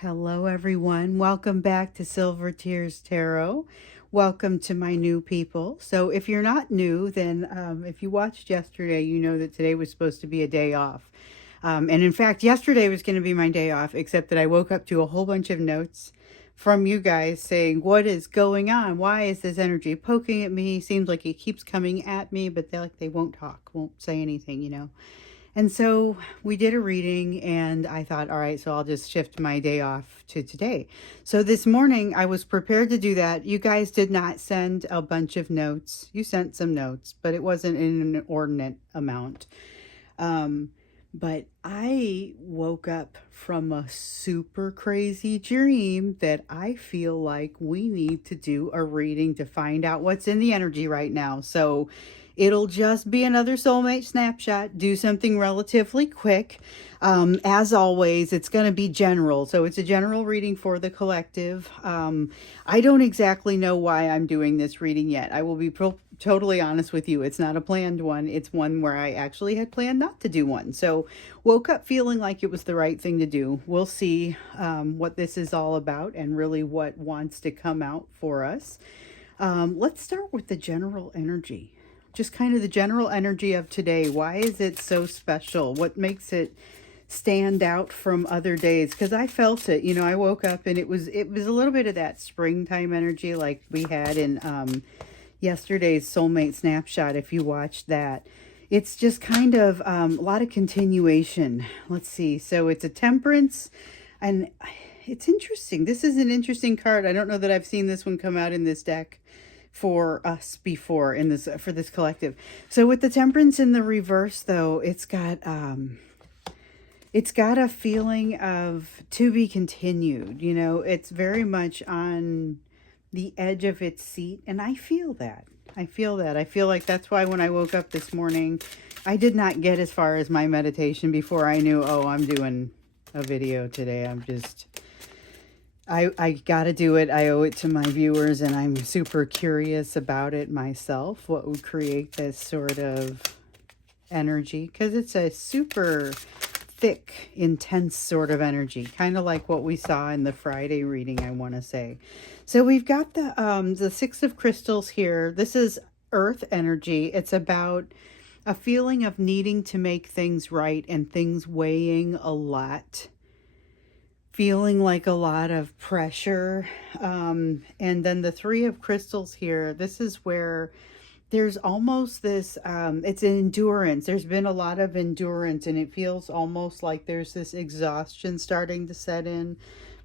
Hello, everyone. Welcome back to Silver Tears Tarot. Welcome to my new people. So, if you're not new, then if you watched yesterday, you know that today was supposed to be a day off. And in fact, yesterday was going to be my day off, except that I woke up to a whole bunch of notes from you guys saying, "What is going on? Why is this energy poking at me? Seems like it keeps coming at me, but they won't talk, won't say anything." And so we did a reading, and I thought, all right, so I'll just shift my day off to today. So this morning I was prepared to do that. You guys did not send a bunch of notes. You sent some notes, but it wasn't in an inordinate amount. But I woke up from a super crazy dream that I feel like we need to do a reading to find out what's in the energy right now. So it'll just be another soulmate snapshot. Do something relatively quick. As always, it's going to be general. So it's a general reading for the collective. I don't exactly know why I'm doing this reading yet. I will be totally honest with you. It's not a planned one. It's one where I actually had planned not to do one. So woke up feeling like it was the right thing to do. We'll see what this is all about and really what wants to come out for us. Let's start with the general energy. Just kind of the general energy of today. Why is it so special? What makes it stand out from other days? Because I felt it. I woke up and it was a little bit of that springtime energy like we had in yesterday's soulmate snapshot. If you watched that, it's just kind of a lot of continuation. Let's see. So it's a temperance, and it's interesting. This is an interesting card. I don't know that I've seen this one come out in this deck for us before in this for this collective. So with the temperance in the reverse, though, it's got a feeling of to be continued. It's very much on the edge of its seat, and I feel that. I feel like that's why when I woke up this morning, I did not get as far as my meditation before I knew, oh, I'm doing a video today. I got to do it. I owe it to my viewers, and I'm super curious about it myself. What would create this sort of energy? Because it's a super thick, intense sort of energy, kind of like what we saw in the Friday reading, I want to say. So we've got the Six of Crystals here. This is earth energy. It's about a feeling of needing to make things right and things weighing a lot, feeling like a lot of pressure. And then the Three of Crystals here, this is where there's almost this, it's an endurance. There's been a lot of endurance, and it feels almost like there's this exhaustion starting to set in,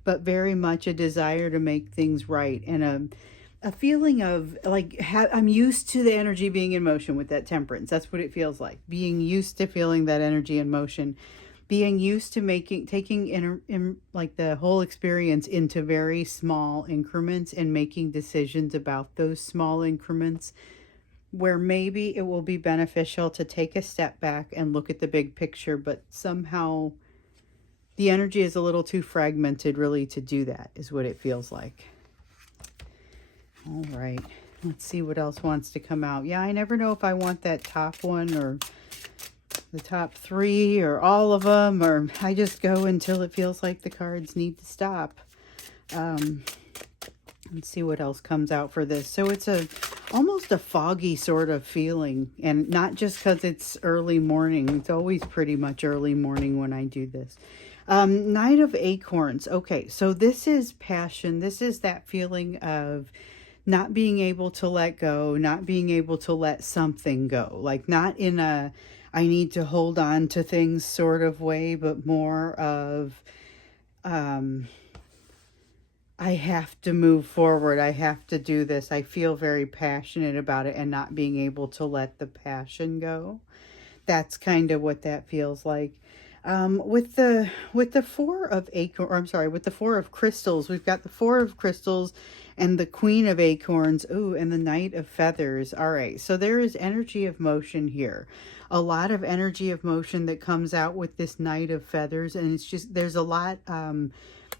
but very much a desire to make things right, and a feeling of like, I'm used to the energy being in motion with that temperance. That's what it feels like, being used to feeling that energy in motion, being used to taking in like the whole experience into very small increments and making decisions about those small increments, where maybe it will be beneficial to take a step back and look at the big picture, but somehow the energy is a little too fragmented really to do that, is what it feels like. All right, let's see what else wants to come out. Yeah, I never know if I want that top one or the top three or all of them, or I just go until it feels like the cards need to stop. Let's see what else comes out for this. So it's almost a foggy sort of feeling, and not just because it's early morning. It's always pretty much early morning when I do this. Knight of Acorns. Okay, so this is passion. This is that feeling of not being able to let go, not being able to let something go. Like not in a I need to hold on to things sort of way, but more of I have to move forward. I have to do this. I feel very passionate about it and not being able to let the passion go. That's kind of what that feels like. With the Four of Acorns, I'm sorry, with the Four of Crystals, we've got the Four of Crystals and the Queen of Acorns. Ooh, and the Knight of Feathers. All right, so there is energy of motion here. A lot of energy of motion that comes out with this Knight of Feathers, and it's just, there's a lot,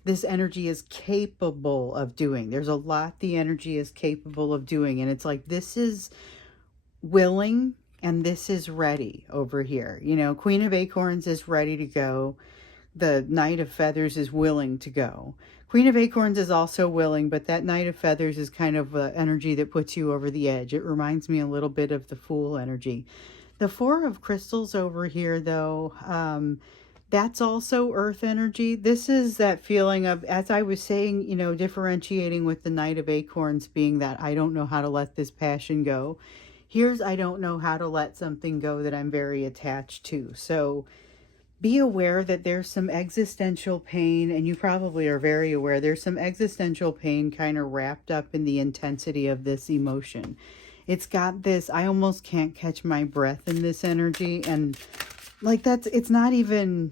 this energy is capable of doing. There's a lot the energy is capable of doing, and it's like this is willing and this is ready over here. Queen of Acorns is ready to go. the Knight of Feathers is willing to go. Queen of Acorns is also willing, but that Knight of Feathers is kind of the energy that puts you over the edge. It reminds me a little bit of the Fool energy. The Four of Crystals over here, though, that's also earth energy. This is that feeling of, as I was saying, you know, differentiating with the Knight of Acorns being that I don't know how to let this passion go. Here's I don't know how to let something go that I'm very attached to. So be aware that there's some existential pain, and you probably are very aware there's some existential pain kind of wrapped up in the intensity of this emotion. It's got this, I almost can't catch my breath in this energy. And like it's not even,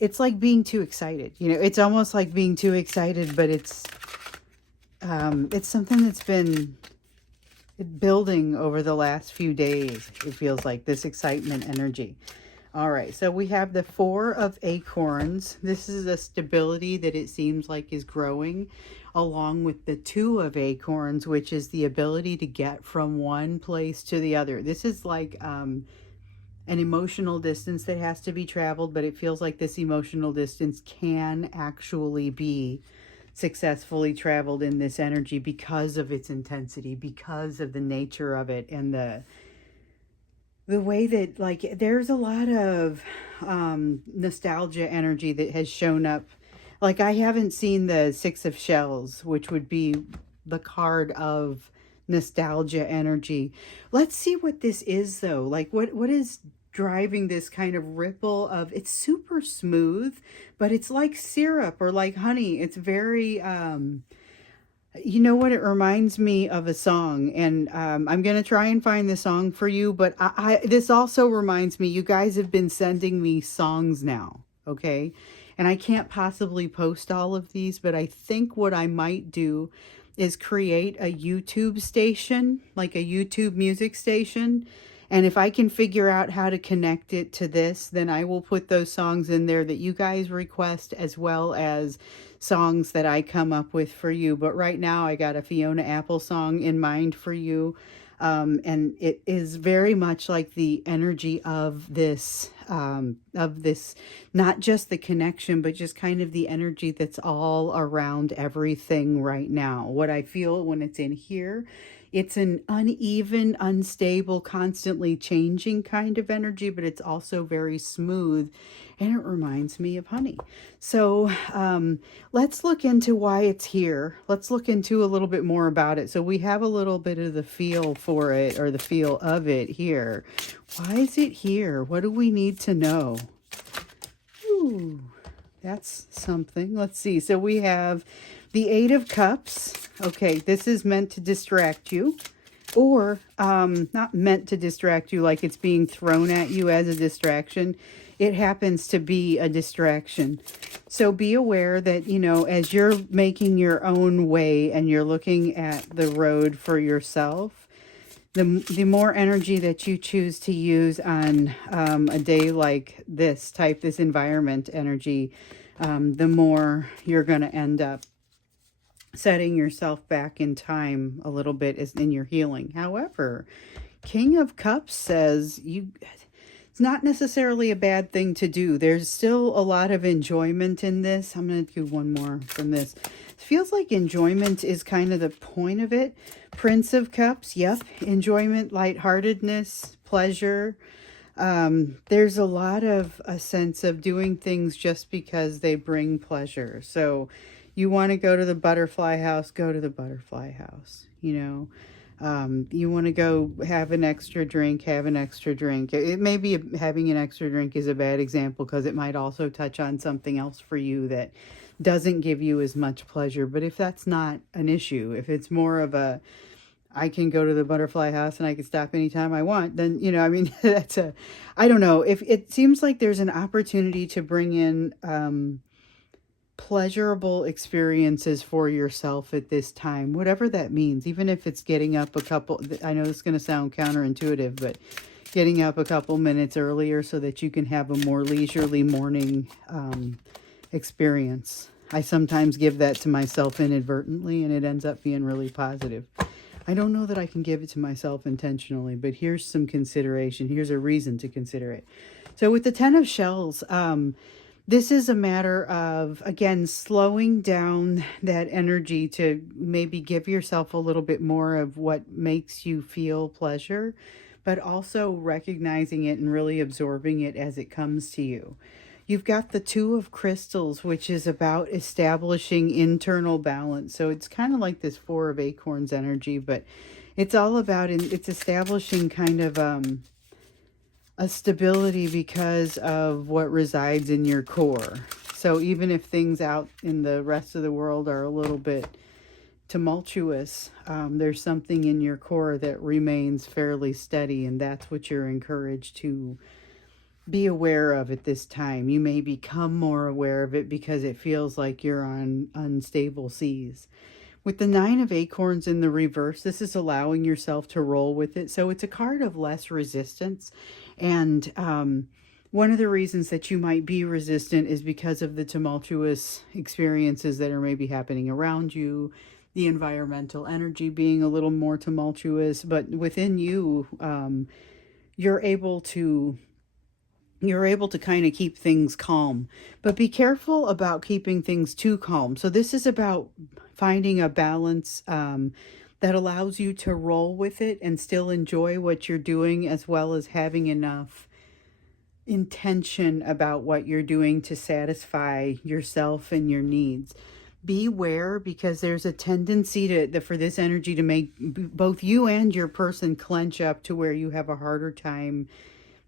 it's like being too excited. You know, it's almost like being too excited, but it's something that's been building over the last few days. It feels like this excitement energy. All right, so we have the Four of Acorns. This is a stability that it seems like is growing, along with the Two of Acorns, which is the ability to get from one place to the other. This is like an emotional distance that has to be traveled, but it feels like this emotional distance can actually be successfully traveled in this energy because of its intensity, because of the nature of it, and the way that, like, there's a lot of nostalgia energy that has shown up. Like, I haven't seen the Six of Shells, which would be the card of nostalgia energy. Let's see what this is, though. Like, what is driving this kind of ripple of, it's super smooth, but it's like syrup or like honey. It's very, you know what, it reminds me of a song, and I'm going to try and find the song for you, but this also reminds me, you guys have been sending me songs now, okay? And I can't possibly post all of these, but I think what I might do is create a YouTube station, like a YouTube music station. And if I can figure out how to connect it to this, then I will put those songs in there that you guys request, as well as songs that I come up with for you. But right now I got a Fiona Apple song in mind for you. And it is very much like the energy of this, not just the connection, but just kind of the energy that's all around everything right now. What I feel when it's in here, it's an uneven, unstable, constantly changing kind of energy, but it's also very smooth, and it reminds me of honey. So let's look into why it's here. Let's look into a little bit more about it. So we have a little bit of the feel for it, or the feel of it here. Why is it here? What do we need to know? Ooh, that's something. Let's see. So we have the Eight of Cups. Okay, this is meant to distract you, or not meant to distract you like it's being thrown at you as a distraction. It happens to be a distraction. So be aware that, you know, as you're making your own way and you're looking at the road for yourself, the more energy that you choose to use on a day like this this environment energy, the more you're going to end up setting yourself back in time a little bit as in your healing. However, King of Cups says it's not necessarily a bad thing to do. There's still a lot of enjoyment in this. I'm going to do one more from this. It feels like enjoyment is kind of the point of it. Prince of Cups, yep, enjoyment, lightheartedness, pleasure. There's a lot of a sense of doing things just because they bring pleasure. So you want to go to the butterfly house, go to the butterfly house, you know. You want to go have an extra drink, have an extra drink. It may be having an extra drink is a bad example, because it might also touch on something else for you that doesn't give you as much pleasure. But if that's not an issue, if it's more of a, I can go to the butterfly house and I can stop anytime I want, then, you know, I mean, I don't know. If it seems like there's an opportunity to bring in, pleasurable experiences for yourself at this time, whatever that means, even if it's getting up I know it's going to sound counterintuitive, but getting up a couple minutes earlier so that you can have a more leisurely morning experience. I sometimes give that to myself inadvertently, and it ends up being really positive. I don't know that I can give it to myself intentionally, but here's some consideration. Here's a reason to consider it. So with the Ten of Shells, This is a matter of, again, slowing down that energy to maybe give yourself a little bit more of what makes you feel pleasure, but also recognizing it and really absorbing it as it comes to you. You've got the Two of Crystals, which is about establishing internal balance. So it's kind of like this Four of Acorns energy, but it's all about, it's establishing kind of a stability because of what resides in your core. So even if things out in the rest of the world are a little bit tumultuous, there's something in your core that remains fairly steady, and that's what you're encouraged to be aware of at this time. You may become more aware of it because it feels like you're on unstable seas. With the Nine of Acorns in the reverse, this is allowing yourself to roll with it. So it's a card of less resistance. And one of the reasons that you might be resistant is because of the tumultuous experiences that are maybe happening around you, the environmental energy being a little more tumultuous. But within you, you're able to kind of keep things calm, but be careful about keeping things too calm. So this is about finding a balance that allows you to roll with it and still enjoy what you're doing, as well as having enough intention about what you're doing to satisfy yourself and your needs. Beware, because there's a tendency for this energy to make both you and your person clench up to where you have a harder time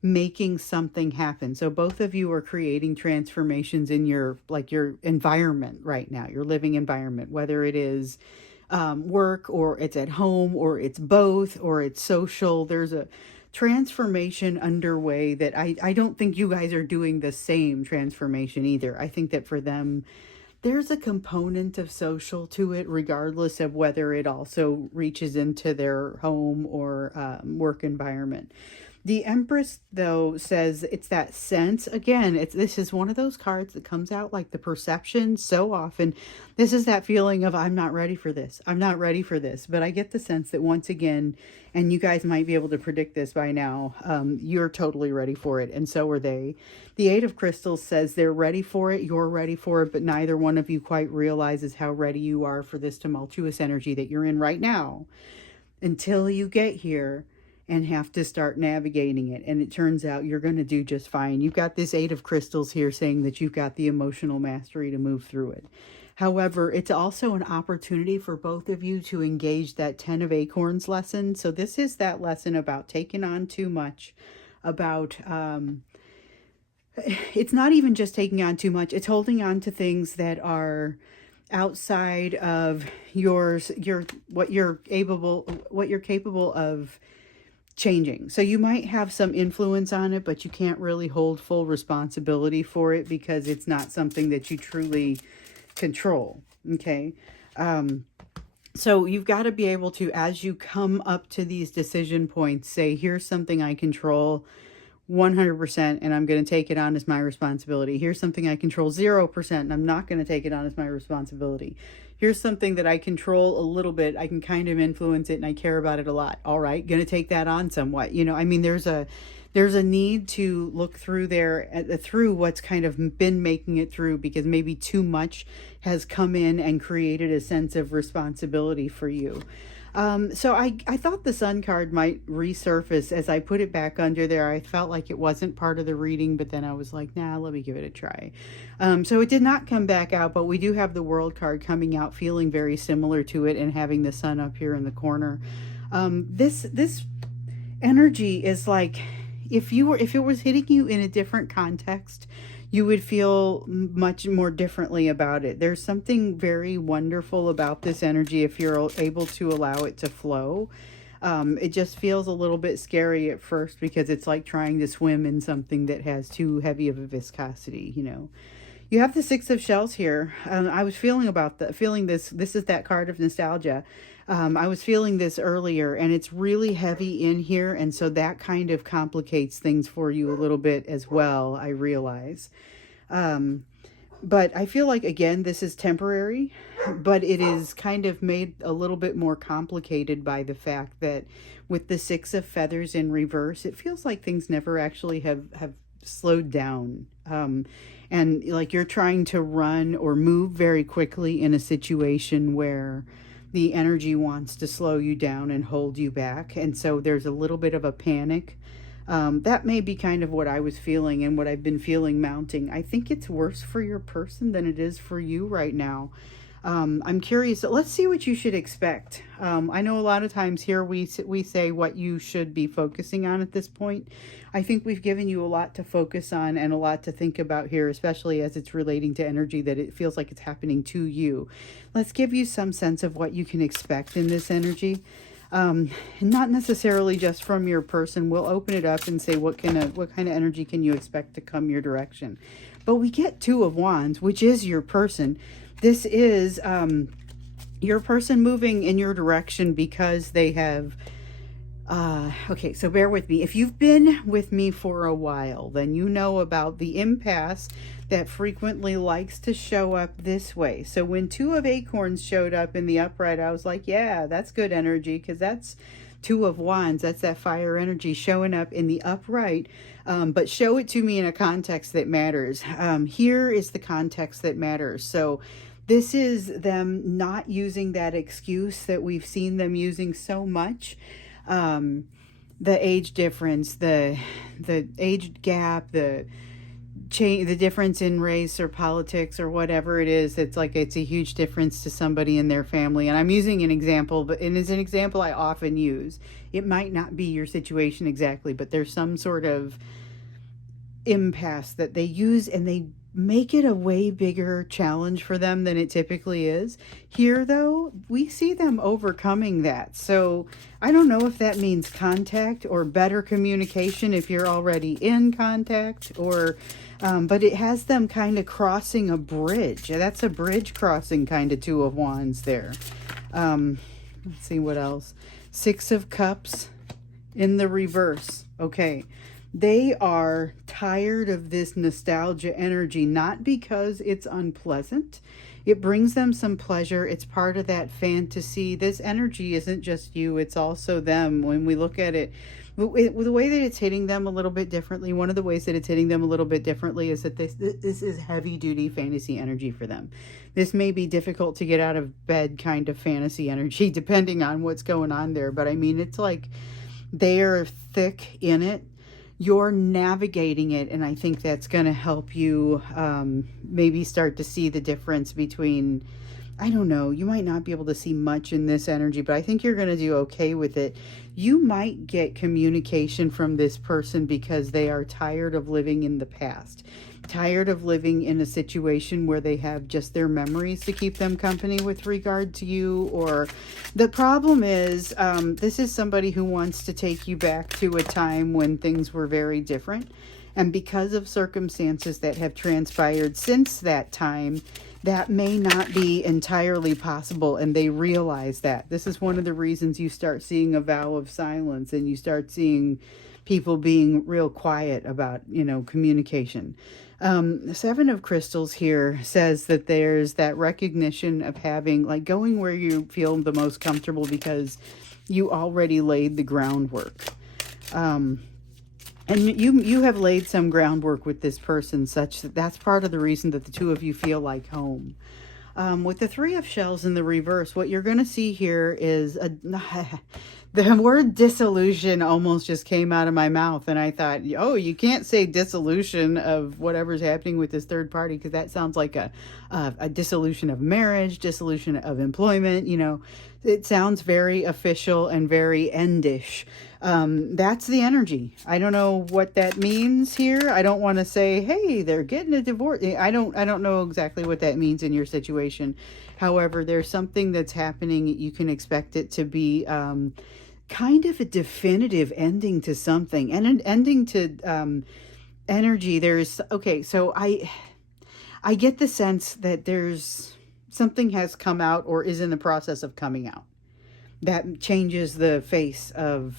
making something happen. So both of you are creating transformations in your environment right now, your living environment, whether it is work, or it's at home, or it's both, or it's social. There's a transformation underway that I don't think you guys are doing the same transformation either. I think that for them, there's a component of social to it, regardless of whether it also reaches into their home or work environment. The Empress, though, says it's that sense. Again, this is one of those cards that comes out like the perception so often. This is that feeling of, I'm not ready for this. I'm not ready for this. But I get the sense that once again, and you guys might be able to predict this by now, you're totally ready for it, and so are they. The Eight of Crystals says they're ready for it, you're ready for it, but neither one of you quite realizes how ready you are for this tumultuous energy that you're in right now until you get here and have to start navigating it. And it turns out you're going to do just fine. You've got this Eight of Crystals here saying that you've got the emotional mastery to move through it. However, it's also an opportunity for both of you to engage that Ten of Acorns lesson. So this is that lesson about taking on too much, about it's not even just taking on too much, it's holding on to things that are outside of what you're capable of changing. So you might have some influence on it, but you can't really hold full responsibility for it because it's not something that you truly control. Okay. So you've got to be able to, as you come up to these decision points, say, here's something I control 100% and I'm going to take it on as my responsibility. Here's something I control 0% and I'm not going to take it on as my responsibility. Here's something that I control a little bit. I can kind of influence it and I care about it a lot. All right, going to take that on somewhat. I mean, there's a need to look through through what's kind of been making it through, because maybe too much has come in and created a sense of responsibility for you. So I thought the Sun card might resurface as I put it back under there. I felt like it wasn't part of the reading, but then I was like, nah, let me give it a try. So it did not come back out, but we do have the World card coming out feeling very similar to it and having the Sun up here in the corner. This energy is like, if it was hitting you in a different context, you would feel much more differently about it. There's something very wonderful about this energy if you're able to allow it to flow. It just feels a little bit scary at first because it's like trying to swim in something that has too heavy of a viscosity, You have the Six of Shells here. I was feeling this. This is that card of nostalgia. I was feeling this earlier, and it's really heavy in here, and so that kind of complicates things for you a little bit as well, I realize. But I feel like, again, this is temporary, but it is kind of made a little bit more complicated by the fact that with the Six of Feathers in reverse, it feels like things never actually have slowed down. and like you're trying to run or move very quickly in a situation where the energy wants to slow you down and hold you back. And so there's a little bit of a panic. That may be kind of what I was feeling and what I've been feeling mounting. I think it's worse for your person than it is for you right now. I'm curious. Let's see what you should expect. I know a lot of times here we say what you should be focusing on at this point. I think we've given you a lot to focus on and a lot to think about here, especially as it's relating to energy that it feels like it's happening to you. Let's give you some sense of what you can expect in this energy. Not necessarily just from your person. We'll open it up and say what kind of energy can you expect to come your direction. But we get Two of Wands, which is your person. This is your person moving in your direction because they have okay, so bear with me. If you've been with me for a while, then you know about the impasse that frequently likes to show up this way. So when Two of Acorns showed up in the upright, I was like, yeah, that's good energy, because that's Two of Wands. That's that fire energy showing up in the upright. But show it to me in a context that matters. Here is the context that matters. So this is them not using that excuse that we've seen them using so much. The age difference, the age gap, the difference in race or politics or whatever it is. It's like it's a huge difference to somebody in their family. And I'm using an example, but it is an example I often use. It might not be your situation exactly, but there's some sort of impasse that they use, and they make it a way bigger challenge for them than it typically is. Here, though, we see them overcoming that. So I don't know if that means contact or better communication if you're already in contact, or but it has them kind of crossing a bridge. That's a bridge crossing kind of Two of Wands there. Let's see what else. Six of Cups in the reverse. Okay. They are tired of this nostalgia energy, not because it's unpleasant. It brings them some pleasure. It's part of that fantasy. This energy isn't just you, it's also them. When we look at it, the way that it's hitting them a little bit differently, one of the ways that it's hitting them a little bit differently is that this is heavy duty fantasy energy for them. This may be difficult to get out of bed kind of fantasy energy, depending on what's going on there. But I mean, it's like they are thick in it. You're navigating it, and I think that's going to help you maybe start to see the difference between, I don't know, you might not be able to see much in this energy, but I think you're going to do okay with it. You might get communication from this person because they are tired of living in the past, tired of living in a situation where they have just their memories to keep them company with regard to you. Or the problem is, this is somebody who wants to take you back to a time when things were very different. And because of circumstances that have transpired since that time, that may not be entirely possible, and they realize that. This is one of the reasons you start seeing a vow of silence, and you start seeing people being real quiet about, communication. The Seven of Crystals here says that there's that recognition of having, like, going where you feel the most comfortable because you already laid the groundwork. And you have laid some groundwork with this person, such that that's part of the reason that the two of you feel like home. With the Three of Shells in the reverse, what you're going to see here is the word disillusion almost just came out of my mouth. And I thought, oh, you can't say dissolution of whatever's happening with this third party, because that sounds like a dissolution of marriage, dissolution of employment. It sounds very official and very endish. That's the energy. I don't know what that means here. I don't want to say, hey, they're getting a divorce. I don't know exactly what that means in your situation. However, there's something that's happening. You can expect it to be kind of a definitive ending to something, and an ending to energy. So I get the sense that there's something has come out or is in the process of coming out that changes the face of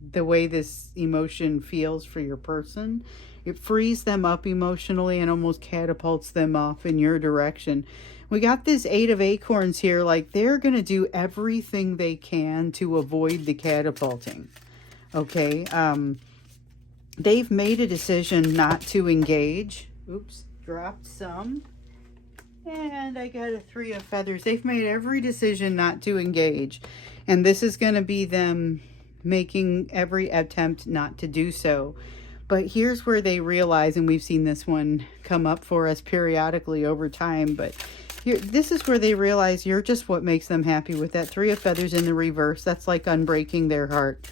the way this emotion feels for your person. It frees them up emotionally and almost catapults them off in your direction. We got this Eight of Acorns here, like they're going to do everything they can to avoid the catapulting. Okay. They've made a decision not to engage. Oops, dropped some. And I got a 3 of feathers. They've made every decision not to engage. And this is going to be them making every attempt not to do so. But here's where they realize, and we've seen this one come up for us periodically over time, but this is where they realize you're just what makes them happy. With that 3 of feathers in the reverse, that's like unbreaking their heart.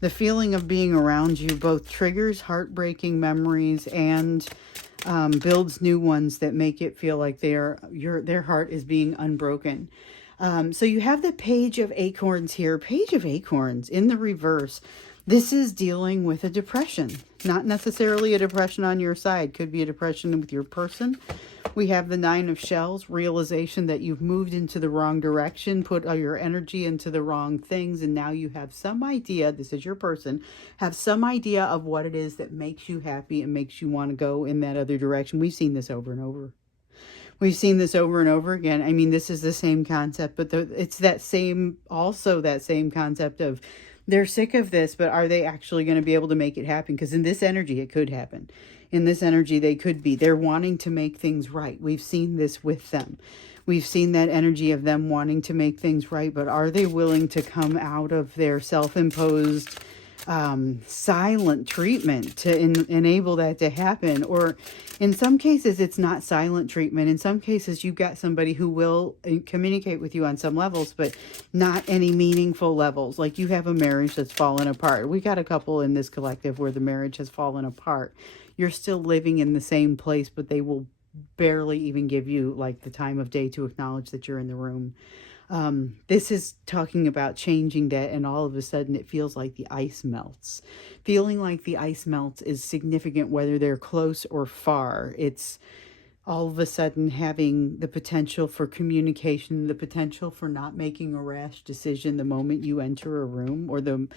The feeling of being around you both triggers heartbreaking memories and builds new ones that make it feel like their heart is being unbroken. So you have the Page of Acorns here. Page of Acorns in the reverse. This is dealing with a depression. Not necessarily a depression on your side. Could be a depression with your person. We have the 9 of Shells, realization that you've moved into the wrong direction, put all your energy into the wrong things, and now you have some idea, this is your person, have some idea of what it is that makes you happy and makes you want to go in that other direction. We've seen this over and over. We've seen this over and over again. I mean, this is the same concept, but it's that same concept of they're sick of this, but are they actually going to be able to make it happen? Because in this energy, it could happen. In this energy, they could be. They're wanting to make things right. We've seen this with them. We've seen that energy of them wanting to make things right, but are they willing to come out of their self-imposed silent treatment to enable that to happen? Or in some cases, it's not silent treatment. In some cases, you've got somebody who will communicate with you on some levels, but not any meaningful levels. Like you have a marriage that's fallen apart. We got a couple in this collective where the marriage has fallen apart. You're still living in the same place, but they will barely even give you like the time of day to acknowledge that you're in the room. This is talking about changing that, and all of a sudden it feels like the ice melts. Feeling like the ice melts is significant whether they're close or far. It's all of a sudden having the potential for communication, the potential for not making a rash decision the moment you enter a room, or the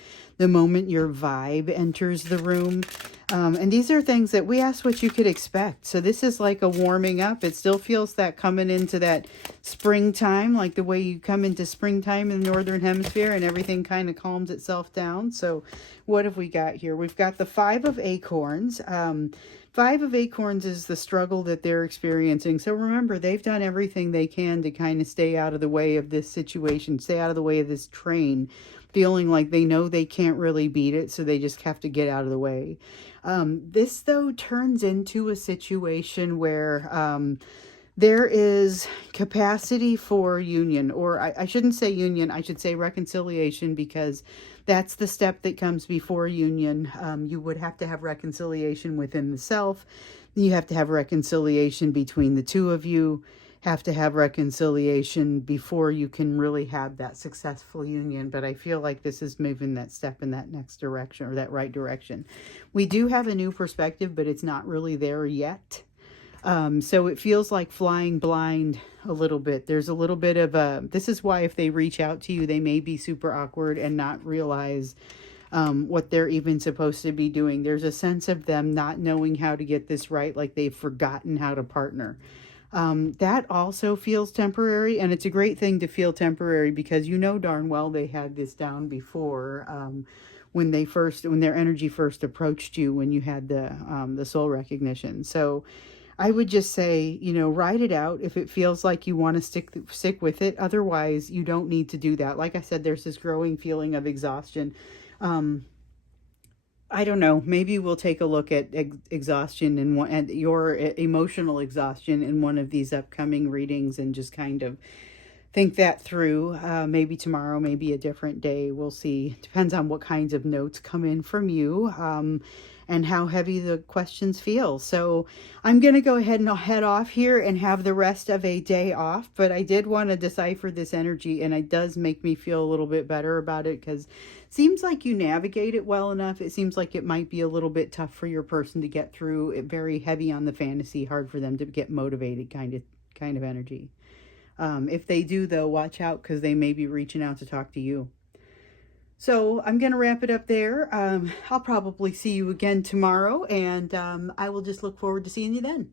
moment your vibe enters the room. And these are things that we asked what you could expect. So this is like a warming up. It still feels that coming into that springtime, like the way you come into springtime in the Northern Hemisphere and everything kind of calms itself down. So what have we got here? We've got the 5 of Acorns. 5 of Acorns is the struggle that they're experiencing. So remember, they've done everything they can to kind of stay out of the way of this situation, stay out of the way of this train, feeling like they know they can't really beat it, so they just have to get out of the way. This, though, turns into a situation where there is capacity for union, or I shouldn't say union, I should say reconciliation, because that's the step that comes before union. You would have to have reconciliation within the self. You have to have reconciliation between the two of you, have to have reconciliation before you can really have that successful union. But I feel like this is moving that step in that next direction, or that right direction. We do have a new perspective, but it's not really there yet. So it feels like flying blind a little bit. There's a little bit of this is why if they reach out to you, they may be super awkward and not realize what they're even supposed to be doing. There's a sense of them not knowing how to get this right, like they've forgotten how to partner. That also feels temporary, and it's a great thing to feel temporary, because you know darn well they had this down before, when their energy first approached you, when you had the soul recognition. So I would just say, ride it out if it feels like you want to stick with it. Otherwise, you don't need to do that. Like I said, there's this growing feeling of exhaustion. I don't know. Maybe we'll take a look at exhaustion and your emotional exhaustion in one of these upcoming readings, and just kind of think that through. Maybe tomorrow, maybe a different day. We'll see. Depends on what kinds of notes come in from you. And how heavy the questions feel. So I'm going to go ahead and head off here and have the rest of a day off. But I did want to decipher this energy, and it does make me feel a little bit better about it, because it seems like you navigate it well enough. It seems like it might be a little bit tough for your person to get through. It very heavy on the fantasy, hard for them to get motivated kind of energy. If they do, though, watch out, because they may be reaching out to talk to you. So I'm going to wrap it up there. I'll probably see you again tomorrow, and I will just look forward to seeing you then.